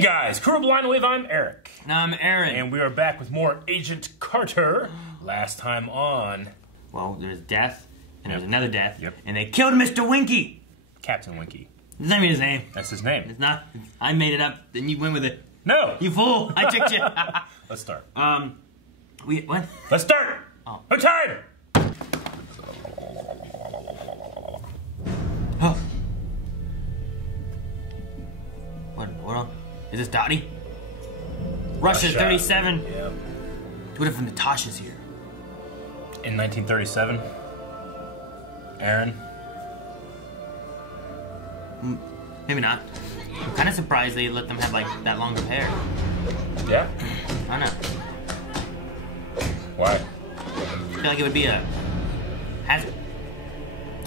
Hey guys, Crew of Blind Wave, I'm Eric. And I'm Aaron. And we are back with more Agent Carter. Last time on... Well, there's death, and there's another death, Yep. and they killed Mr. Winky. Captain Winky. That's not even his name. That's his name. It's not. I made it up, then you went with it. No! You fool! I tricked you. Let's start. What? Let's start! Oh. No time! Oh. What in the world? Is this Dottie? Russia 37. Yeah. What if Natasha's here? In 1937, Aaron. Maybe not. I'm kind of surprised they let them have like that long of hair. Yeah? I don't know. Why? I feel like it would be a hazard.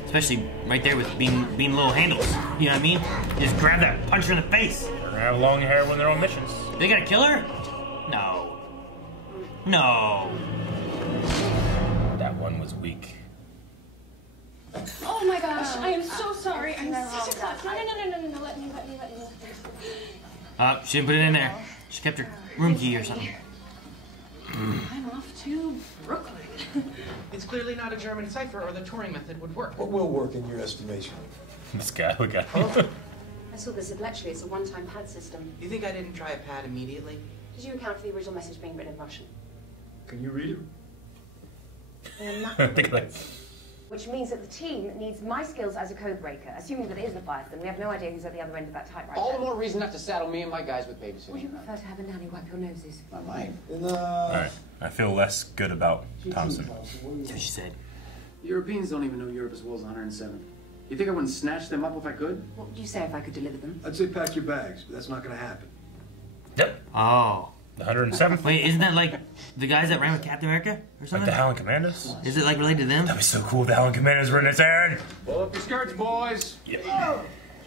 Especially right there with being little handles. You know what I mean? You just grab that, punch her in the face. They're gonna have long hair when they're on missions. They gonna kill her? No. No. That one was weak. Oh my gosh, I am so sorry. I'm such a klutz. No, let me. She didn't put it in there. She kept her room key or something. I'm off to Brooklyn. It's clearly not a German cipher, or the Turing method would work. What will work in your estimation? This guy, look at him. I saw this intellectually. It's a one-time pad system. You think I didn't try a pad immediately? Did you account for the original message being written in Russian? Can you read it? Think like... Which means that the team needs my skills as a code breaker. Assuming that it is Leviathan, we have no idea who's at the other end of that typewriter. All the more reason not to saddle me and my guys with babysitting. Would you prefer to have a nanny wipe your noses? Not mine. Alright, I feel less good about Thompson. That's what she said. Europeans don't even know Europe as well as 107. You think I wouldn't snatch them up if I could? What would you say if I could deliver them? I'd say pack your bags, but that's not going to happen. Yep. Oh. The 107th? Wait, isn't that like the guys that ran with Captain America or Like something? the Howling Commandos? Is it like related to them? That'd be so cool if the Howling Commandos were in this, Aaron! Pull up your skirts, boys. Yeah. Oh,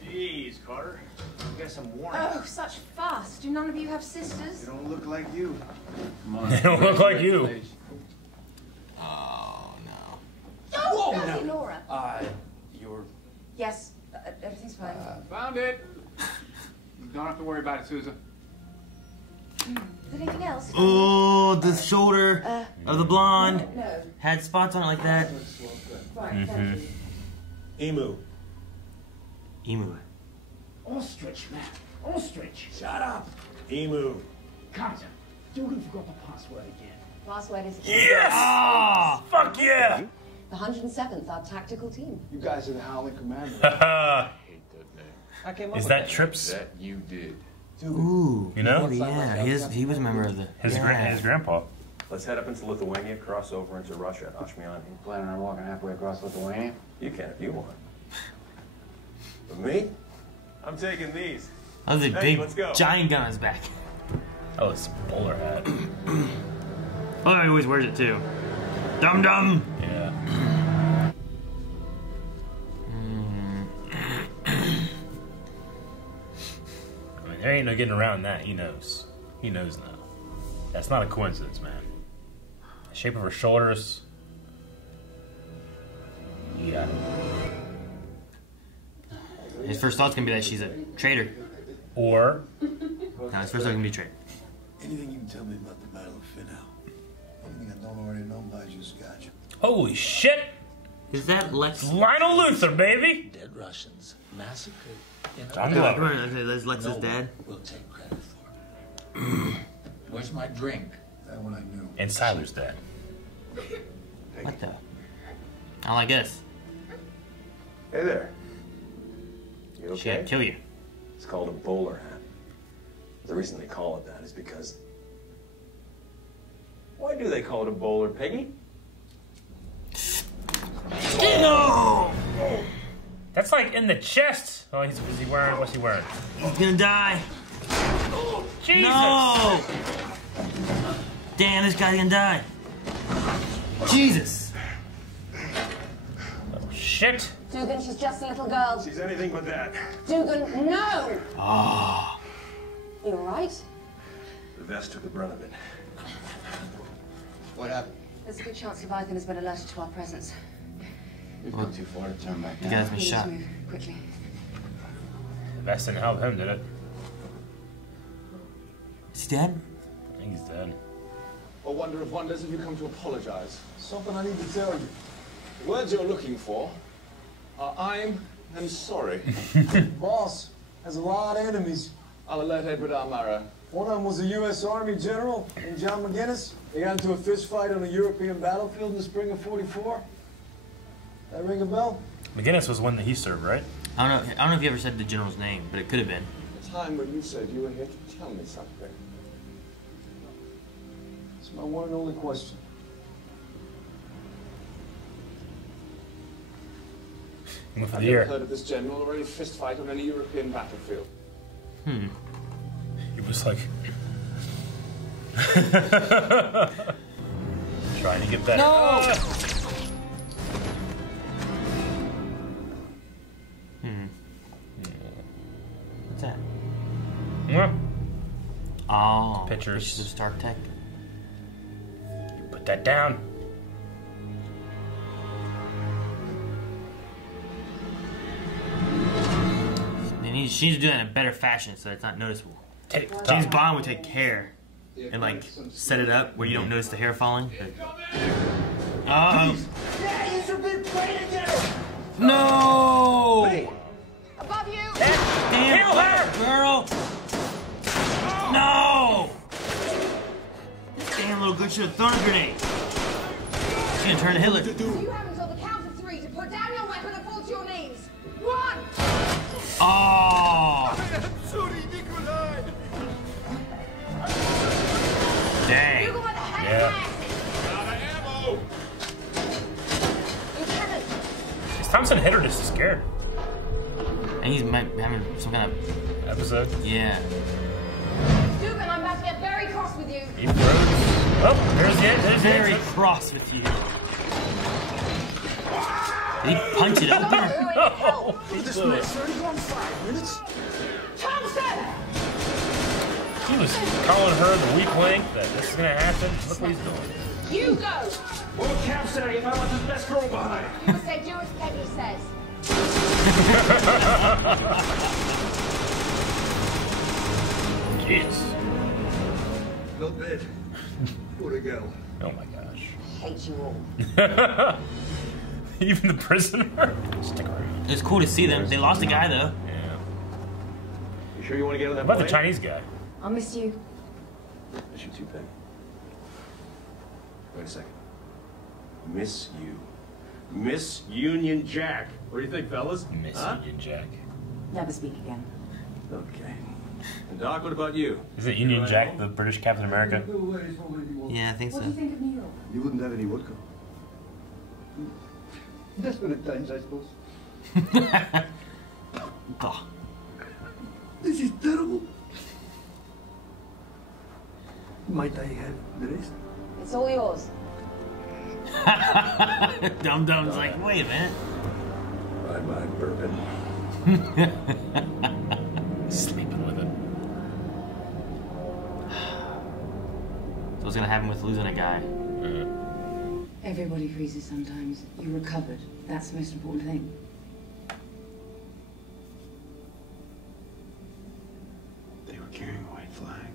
Jeez, Carter. You got some warning. oh, such fast. Do none of you have sisters? They don't look like you. Come on. They don't look like you. Oh no. Oh, Daddy Laura. You're... Yes, everything's fine. Found it. You don't have to worry about it, Susan. Is there anything else? Oh, the shoulder of the blonde No. had spots on it like that. Right, thank you. Emu. Emu. Ostrich, man. Ostrich. Shut up. Emu. Carter, Dugan forgot the password again. Password is Yes! Ah! Fuck yeah! the 107th, our tactical team. You guys are the Howling Commandos. Haha. I came up Is with that Trips? That you did. Ooh. You know? Yeah, he was a member of the... His grandpa. Let's head up into Lithuania, cross over into Russia at Oshmiani. You planning on walking halfway across Lithuania? You can if you want. But me? I'm taking these. Oh, the Hey, big let's go. giant gun on his back. Oh, it's a bowler hat. Oh, he always wears it too. Dum dum. Yeah. I mean, there ain't no getting around that. He knows. He knows now. That's not a coincidence, man. The shape of her shoulders. Yeah. His first thought's gonna be that she's a traitor. Or No, his first thought's gonna be traitor. Anything you can tell me about the Battle of Finau? Anything I don't already know by just got you. holy shit! Is that Lex? Lionel Luther, baby! Dead Russians massacred. John Come Glover. on, that's Lex's dad. We'll take credit for it. Where's my drink? That one I knew. And Siler's dad. What the? I like this. Hey there. You She'll okay? kill you. It's called a bowler hat. The reason they call it that is because... Why do they call it a bowler, Peggy? No! That's like in the chest. Oh, is he wearing? What's he wearing? He's gonna die. Jesus! No! Damn, this guy's gonna die. Jesus! Oh, shit! Dugan, she's just a little girl. She's anything but that. Dugan, no! Oh. You alright? The vest took the brunt of it. What happened? There's a good chance Leviathan has been alerted to our presence. We've come too far to turn back The now. guy's been shot. Move quickly. The vest didn't help him, did it? He's dead? I think he's dead. Or wonder of wonders, have you come to apologize? Something I need to tell you. The words you're looking for are I'm sorry. Boss has a lot of enemies. I'll alert Edward Armara. One of them was a U.S. Army general named John McGinnis. They got into a fist fight on a European battlefield in the spring of '44. That ring a bell? McGinnis was one that he served, right? I don't know if you ever said the general's name, but it could have been. The time when you said you were here to tell me something. It's my one and only question. He went for Have the you ear. ever heard of this general or any fist fight on any European battlefield? He was like trying to get better. No! What's that? Yeah. Oh, Pictures of Stark Tech. Put that down. She needs to do that in a better fashion so it's not noticeable. Take James Bond would take care and like set it up where you don't notice the hair falling. Oh no! Above you! Damn, kill her, girl! No! Damn, little good should have thrown a grenade. She's gonna turn to Hitler. You have until the count of 3 to put down your weapon and fall to your knees. 1! Oh! Dang. You go by the head Yeah. of Lieutenant! Is Thompson hit or just scared? And he's having some kind of Episode. yeah. Dugan, I'm about to get very cross with you. He froze. Oh, there's the end. There's the Very end. cross with you. Did he punch it open? Oh, This man's already gone 5 minutes. Thompson! he was calling her the weak link that this is gonna happen. Look what he's doing. You go! What would Cap say if I left his best girl behind? You would say, do as Peggy says. Jeez. Not bad. What a girl. Oh my gosh. Hate you all. Even the prisoner. Stick around. It's cool to see them. They lost a guy though. Yeah. You sure you want to get on that How about the plane? Chinese guy? I'll miss you. Miss you too, Peg. Wait a second. Miss you. Miss Union Jack. What do you think, fellas? Miss Union Jack. Never speak again. Okay. And Doc, what about you? Is it Union Jack, the British Captain America? Yeah, I think so. What do you think of New York? You wouldn't have any vodka. Desperate times, I suppose. Oh. This is terrible. Might I have the rest? It's all yours. Dum Dum's like, wait a minute. I mind bourbon. Sleeping with it. So what's gonna happen with losing a guy? Everybody freezes sometimes. You recovered. That's the most important thing. They were carrying a white flag.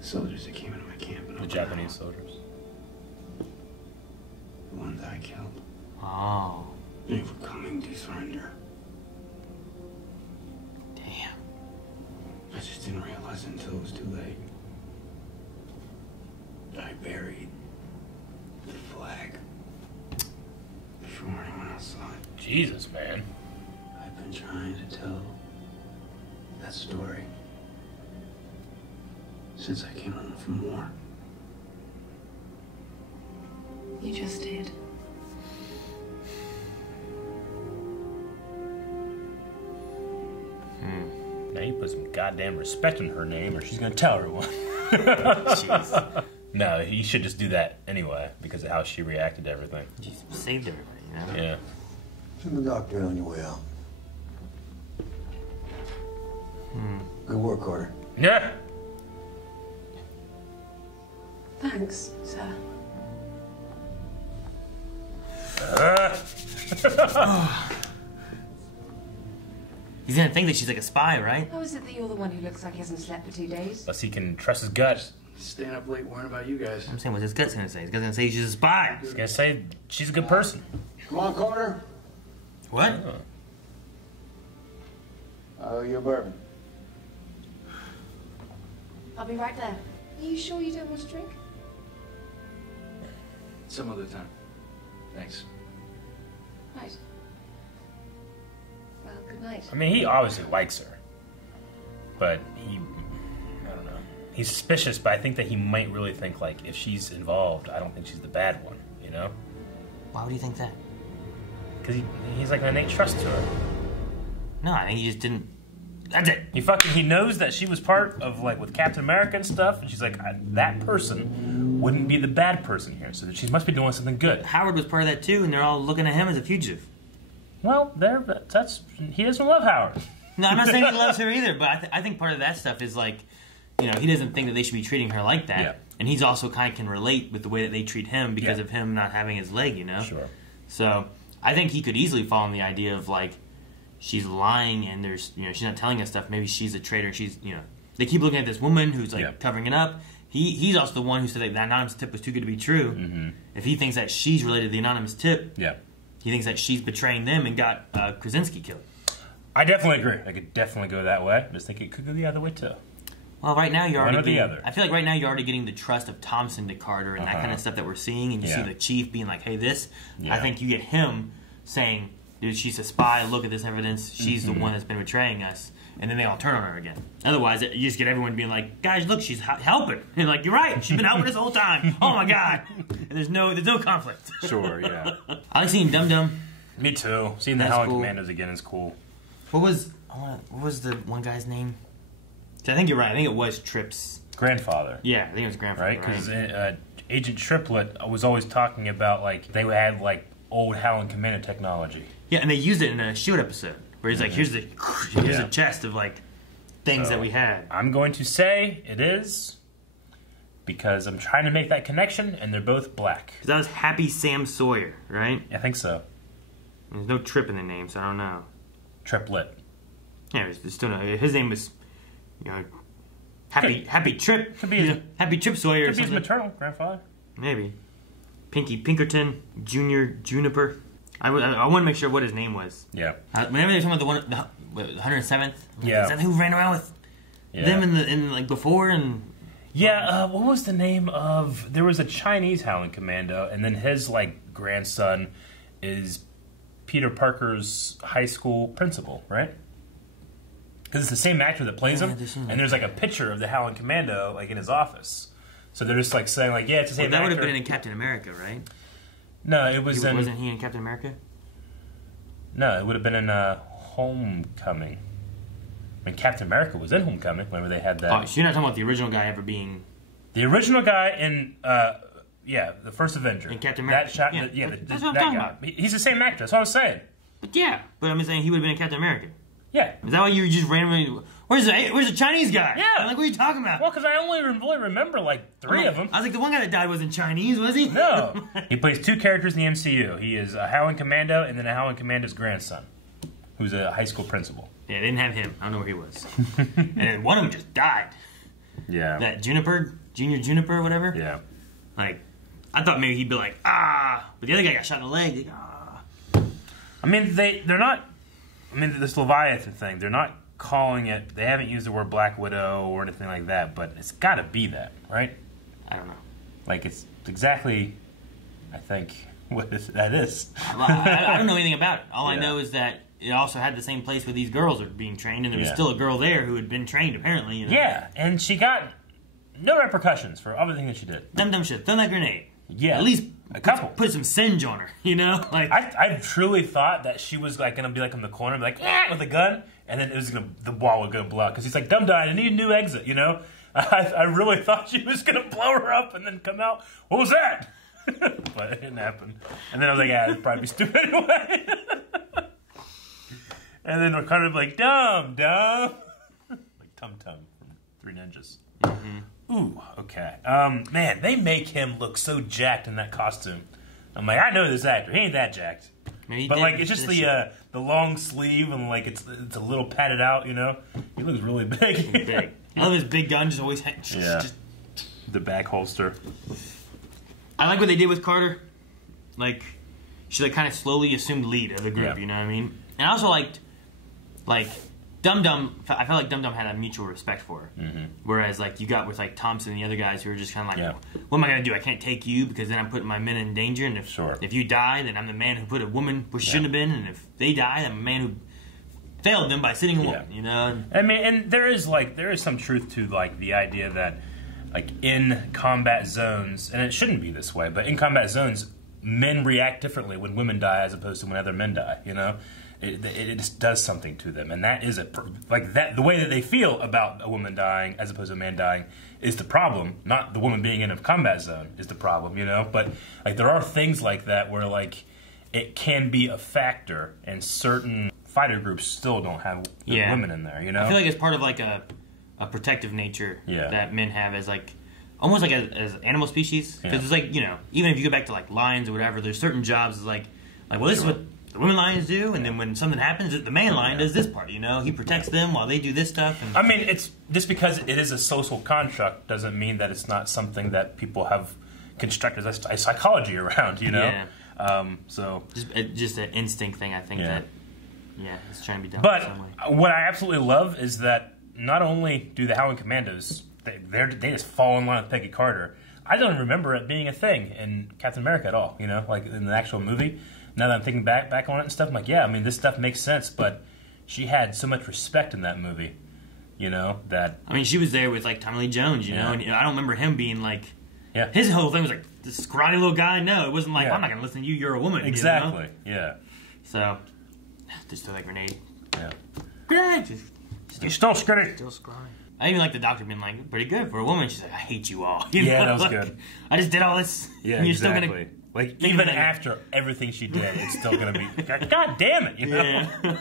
The soldiers that came into my camp and The Japanese soldiers. the ones I killed. Oh. They were coming to surrender. Damn. I just didn't realize it until it was too late. I buried the flag before anyone else saw it. Jesus, man. I've been trying to tell that story since I came home from war. You just did. Now you put some goddamn respect in her name, or she's gonna tell everyone. Jeez. No, he should just do that anyway because of how she reacted to everything. She saved everybody, you know? Yeah. Send the doctor in on your way out. Good work, Carter. Yeah. Thanks, sir. He's gonna think that she's like a spy, right? How is it that you're the one who looks like he hasn't slept for 2 days? Unless he can trust his gut. Staying up late worrying about you guys. I'm saying, what's his gut's gonna say? His gut's gonna say she's a spy. He's gonna say she's a good person. Come on, Carter. What? Oh, your bourbon. I'll be right there. Are you sure you don't want to drink? Some other time. Thanks. Right. Well, good night. I mean, he obviously likes her. But I don't know. He's suspicious, but I think that he might really think, like, if she's involved, I don't think she's the bad one, you know? Why would you think that? Because he's like an innate trust to her. No, I think he just didn't. That's it. He knows that she was part of, like, with Captain America and stuff, and she's like, that person wouldn't be the bad person here, so she must be doing something good. Howard was part of that too, and they're all looking at him as a fugitive. Well, he doesn't love Howard. No, I'm not saying he loves her either, but I think part of that stuff is like, you know, he doesn't think that they should be treating her like that. Yeah. And he's also kind of can relate with the way that they treat him because of him not having his leg, you know? Sure. So I think he could easily fall in the idea of like, she's lying and there's, you know, she's not telling us stuff. Maybe she's a traitor. She's, you know, they keep looking at this woman who's like covering it up. He's also the one who said that anonymous tip was too good to be true. Mm-hmm. If he thinks that she's related to the anonymous tip, he thinks that she's betraying them and got Krasinski killed. I definitely agree. I could definitely go that way. I just think it could go the other way too. Well, right now you're already One or the getting, other. I feel like right now you're already getting the trust of Thompson to Carter and that kind of stuff that we're seeing, and you see the chief being like, "Hey, this." I think you get him saying, "Dude, she's a spy. Look at this evidence. She's the one that's been betraying us." And then they all turn on her again. Otherwise, you just get everyone being like, "Guys, look, she's helping." And like, "You're right. She's been helping this whole time. Oh my god!" And there's no conflict. Sure, yeah. I like seeing Dum Dum. Me too. Seeing the That's Howling cool. Commandos again is cool. What was the one guy's name? I think you're right. I think it was Tripp's grandfather. Yeah, I think it was grandfather. Right? Because Agent Triplet was always talking about, like, they had, like, old Howling Commando technology. Yeah, and they used it in a S.H.I.E.L.D. episode where he's like, here's a chest of, like, things that we had. I'm going to say it is because I'm trying to make that connection, and they're both black. Because that was Happy Sam Sawyer, right? I think so. And there's no Trip in the name, so I don't know. Triplet. Yeah, there's still no. His name was, you know, Happy Trip. Could be Happy Trip Sawyer. Could be his maternal grandfather. Maybe. Pinky Pinkerton, Junior Juniper. I want to make sure what his name was. Yeah. Whenever they're talking about the 107th. Yeah. Is that who ran around with them in like before and? Yeah. What was the name of? There was a Chinese Howling Commando, and then his like grandson is Peter Parker's high school principal, right? Because it's the same actor that plays him, and there's like a picture of the Howling Commando like in his office. So they're just like saying like, yeah, it's the same that actor. would have been in Captain America, right? No, it was in... Wasn't he in Captain America? No, it would have been in Homecoming. I mean, Captain America was in Homecoming whenever they had that. Oh, so you're not talking about the original guy ever being... The original guy in, the first Avenger. In Captain America. That shot, Yeah, that's what I'm that talking guy. about. He's the same actor, that's what I was saying. But yeah, but I'm saying he would have been in Captain America. Yeah. Is that why you just randomly... Where's the Chinese guy? Yeah. I'm like, what are you talking about? Well, because I only really remember like three of them. I was like, the one guy that died wasn't Chinese, was he? No. He plays two characters in the MCU. He is a Howling Commando and then a Howling Commando's grandson, who's a high school principal. Yeah, they didn't have him. I don't know where he was. And then one of them just died. Yeah. That Junior Juniper, whatever. Yeah. Like, I thought maybe he'd be like, ah. But the other guy got shot in the leg. Like, ah. I mean, they're not... I mean, this Leviathan thing, they're not calling it... They haven't used the word Black Widow or anything like that, but it's got to be that, right? I don't know. Like, it's exactly, I think, what that is. I don't know anything about it. All I know is that it also had the same place where these girls are being trained, and there was still a girl there who had been trained, apparently. You know? Yeah, and she got no repercussions for everything that she did. Dumb shit. Throw that grenade. Yeah. At least a couple. Put some singe on her, you know? Like I truly thought that she was like going to be like in the corner, like, with a gun, and then the wall was going to blow up. Because he's like, dumb died, I need a new exit, you know? I really thought she was going to blow her up and then come out. What was that? But it didn't happen. And then I was like, yeah, it'd probably be stupid anyway. And then we're kind of like, dumb. Like Tum Tum from Three Ninjas. Mm-hmm. Ooh, okay. Man, they make him look so jacked in that costume. I'm like, I know this actor. He ain't that jacked. But like it's just the long sleeve and like it's a little padded out, you know. He looks really big. Big. I love his big gun. Just always just the back holster. I like what they did with Carter. Like she like kind of slowly assumed lead of the group. Yeah. You know what I mean? And I also liked like Dum Dum. I felt like Dum Dum had a mutual respect for her. Mm-hmm. Whereas like you got with like Thompson and the other guys who were just kind of like, what am I gonna do? I can't take you because then I'm putting my men in danger. And if you die, then I'm the man who put a woman where she shouldn't have been. And if they die, I'm a man who failed them by sitting a woman. You know. I mean, and there is some truth to like the idea that like in combat zones, and it shouldn't be this way, but in combat zones, men react differently when women die as opposed to when other men die. You know. It just does something to them, and that is the way that they feel about a woman dying as opposed to a man dying is the problem, not the woman being in a combat zone is the problem, you know. But like there are things like that where like it can be a factor, and certain fighter groups still don't have women in there, you know. I feel like it's part of like a protective nature that men have as like almost like as animal species, because it's like, you know, even if you go back to like lions or whatever, there's certain jobs like well, this is what the women lions do, and then when something happens, the man lion does this part, you know? He protects them while they do this stuff. And I mean, it's just because it is a social construct doesn't mean that it's not something that people have constructed a psychology around, you know? Yeah. So just an instinct thing, I think that, it's trying to be done But some way. What I absolutely love is that not only do the Howling Commandos, they just fall in line with Peggy Carter. I don't remember it being a thing in Captain America at all, you know? Like in the actual movie. Now that I'm thinking back on it and stuff, I'm like, yeah, I mean, this stuff makes sense, but she had so much respect in that movie, you know, that... I mean, she was there with, like, Tommy Lee Jones, you know, and I don't remember him being, like... Yeah. His whole thing was, like, this scrawny little guy, no, it wasn't like, I'm not going to listen to you, you're a woman, exactly, you know? So, just throw that grenade. Yeah. Grenade! You're still scrawny. Still scrawny. I even like the doctor being like, pretty good for a woman. She's like, I hate you all. You know? That was good. I just did all this, and you're still going to... Like, even after everything she did, it's still going to be... God damn it, you know? Yeah.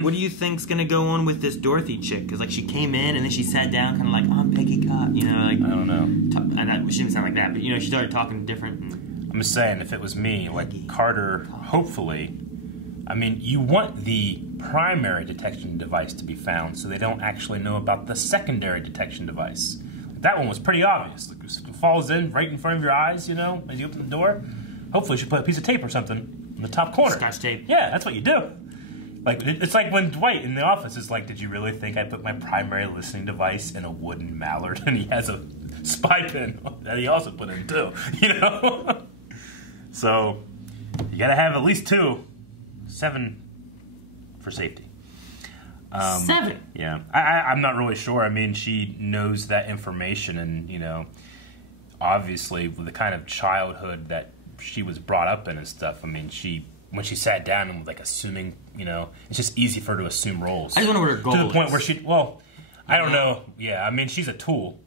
What do you think's going to go on with this Dorothy chick? Because, like, she came in, and then she sat down kind of like, I'm Peggy Cott, you know? Like, I don't know. And she didn't sound like that, but, you know, she started talking different. I'm just saying, if it was me, like, Carter, hopefully... I mean, you want the primary detection device to be found so they don't actually know about the secondary detection device. That one was pretty obvious. Like, it falls in right in front of your eyes, you know, as you open the door. Hopefully she put a piece of tape or something in the top corner. Scotch tape. Yeah, that's what you do. Like, it's like when Dwight in the office is like, did you really think I put my primary listening device in a wooden mallard? And he has a spy pin that he also put in too, you know? So, you gotta have at least 7 for safety. 7? Yeah. I'm not really sure. I mean, she knows that information and, you know, obviously with the kind of childhood that she was brought up in and stuff, I mean, when she sat down and was like assuming, you know, it's just easy for her to assume roles. I just wonder what her goal is. To the point where I don't know. Yeah, I mean, she's a tool.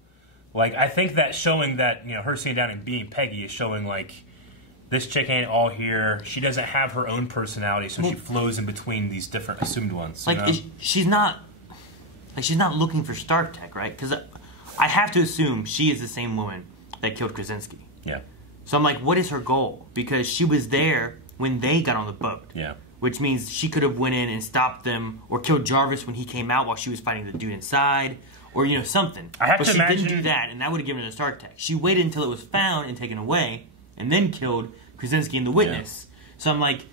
Like, I think that showing that, you know, her sitting down and being Peggy is showing, like, this chick ain't all here. She doesn't have her own personality, so she flows in between these different assumed ones. Like, she's not looking for Stark Tech, right? Because I have to assume she is the same woman that killed Krasinski. Yeah. So I'm like, what is her goal? Because she was there when they got on the boat. Yeah. Which means she could have went in and stopped them, or killed Jarvis when he came out while she was fighting the dude inside, or, you know, something. But she didn't do that, and that would have given her the Stark Tech. She waited until it was found and taken away, and then killed Krasinski and the witness. Yeah. So I'm like,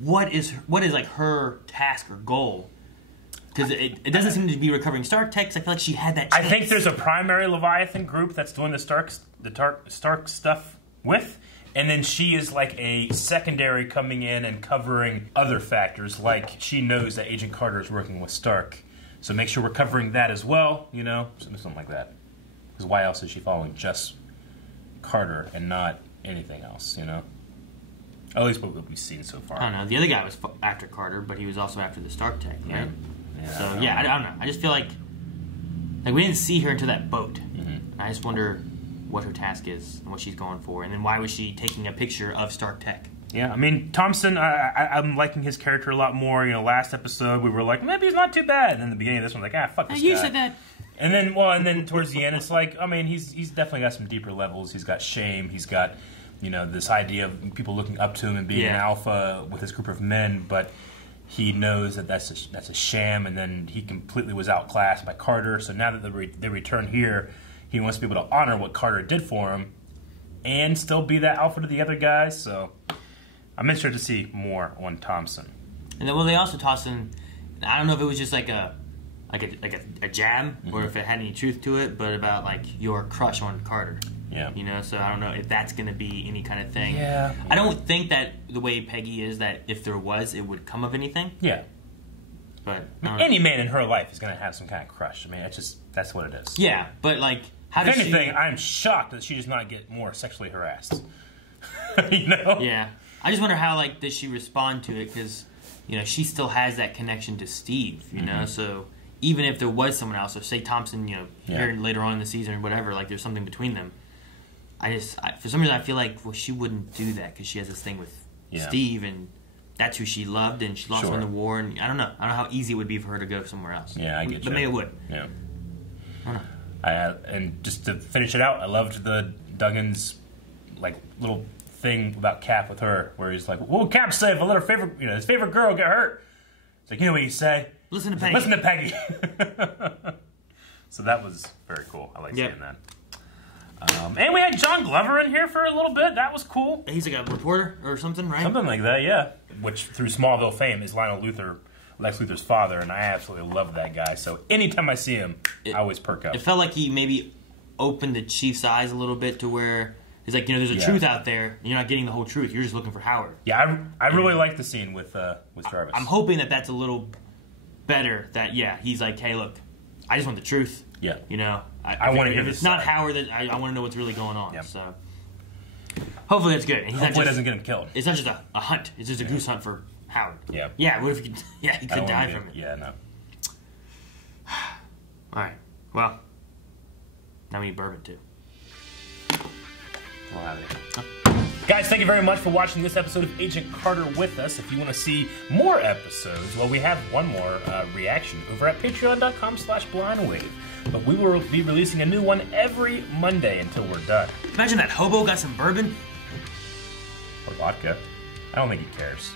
what is like her task or goal? Because it doesn't seem to be recovering Stark Tech. I feel like she had that chance. I think there's a primary Leviathan group that's doing the Stark stuff with, and then she is like a secondary coming in and covering other factors. Like she knows that Agent Carter is working with Stark, so make sure we're covering that as well. You know, something like that. Because why else is she following just Carter and not anything else? You know. At least what we've seen so far. I don't know. The other guy was after Carter, but he was also after the Stark Tech, right? Yeah. So I don't know. I just feel like we didn't see her until that boat. Mm-hmm. I just wonder what her task is and what she's going for, and then why was she taking a picture of Stark Tech? Yeah, I mean Thompson. I'm liking his character a lot more. You know, last episode we were like, maybe he's not too bad, and then the beginning of this one's like, fuck this guy. You said that. And then, and then towards the end, it's like, I mean, he's definitely got some deeper levels. He's got shame. He's got you know, this idea of people looking up to him and being an alpha with this group of men, but he knows that that's a sham, and then he completely was outclassed by Carter. So now that they return here, he wants to be able to honor what Carter did for him and still be that alpha to the other guys. So I'm interested to see more on Thompson. And then, well, they also tossed in, I don't know if it was just like a jab, or if it had any truth to it, but about like your crush on Carter. Yeah. You know, so I don't know if that's going to be any kind of thing. Yeah. I don't think that the way Peggy is, that if there was, it would come of anything. Yeah. But any man in her life is going to have some kind of crush. I mean, that's what it is. Yeah, but like, how if does anything, I'm shocked that she does not get more sexually harassed. You know? Yeah. I just wonder how, like, does she respond to it, because, you know, she still has that connection to Steve, you know, so even if there was someone else, or say Thompson, you know, here later on in the season or whatever, like there's something between them, for some reason I feel like, well, she wouldn't do that because she has this thing with Steve, and that's who she loved, and she lost him in the war, and I don't know how easy it would be for her to go somewhere else. Yeah, I get you. But maybe it would. Yeah. I don't know. And just to finish it out, I loved the Duggan's like little thing about Cap with her, where he's like, "What would Cap say if his favorite girl get hurt?" It's like, you know what he say? Listen to Peggy. Listen to Peggy. So that was very cool. I like seeing that. And we had John Glover in here for a little bit. That was cool. He's like a reporter or something, right? Something like that, yeah. Which, through Smallville fame, is Lex Luthor's father, and I absolutely love that guy. So anytime I see him, I always perk up. It felt like he maybe opened the Chief's eyes a little bit to where he's like, you know, there's a truth out there, and you're not getting the whole truth. You're just looking for Howard. Yeah, I really like the scene with Jarvis. I'm hoping that that's a little better. That he's like, hey, look, I just want the truth. Yeah, you know, I want to hear. If it's not Howard, that I want to know what's really going on. Yep. So hopefully that's good. And hopefully it doesn't get him killed. It's not just a hunt. It's just a goose hunt for Howard. Yeah. Yeah. What if he could die from it? Yeah. No. All right. Well, now we need bourbon too. We'll have it. Guys, thank you very much for watching this episode of Agent Carter with us. If you want to see more episodes, well, we have one more reaction over at patreon.com/blindwave. But we will be releasing a new one every Monday until we're done. Imagine that hobo got some bourbon. Or vodka. I don't think he cares.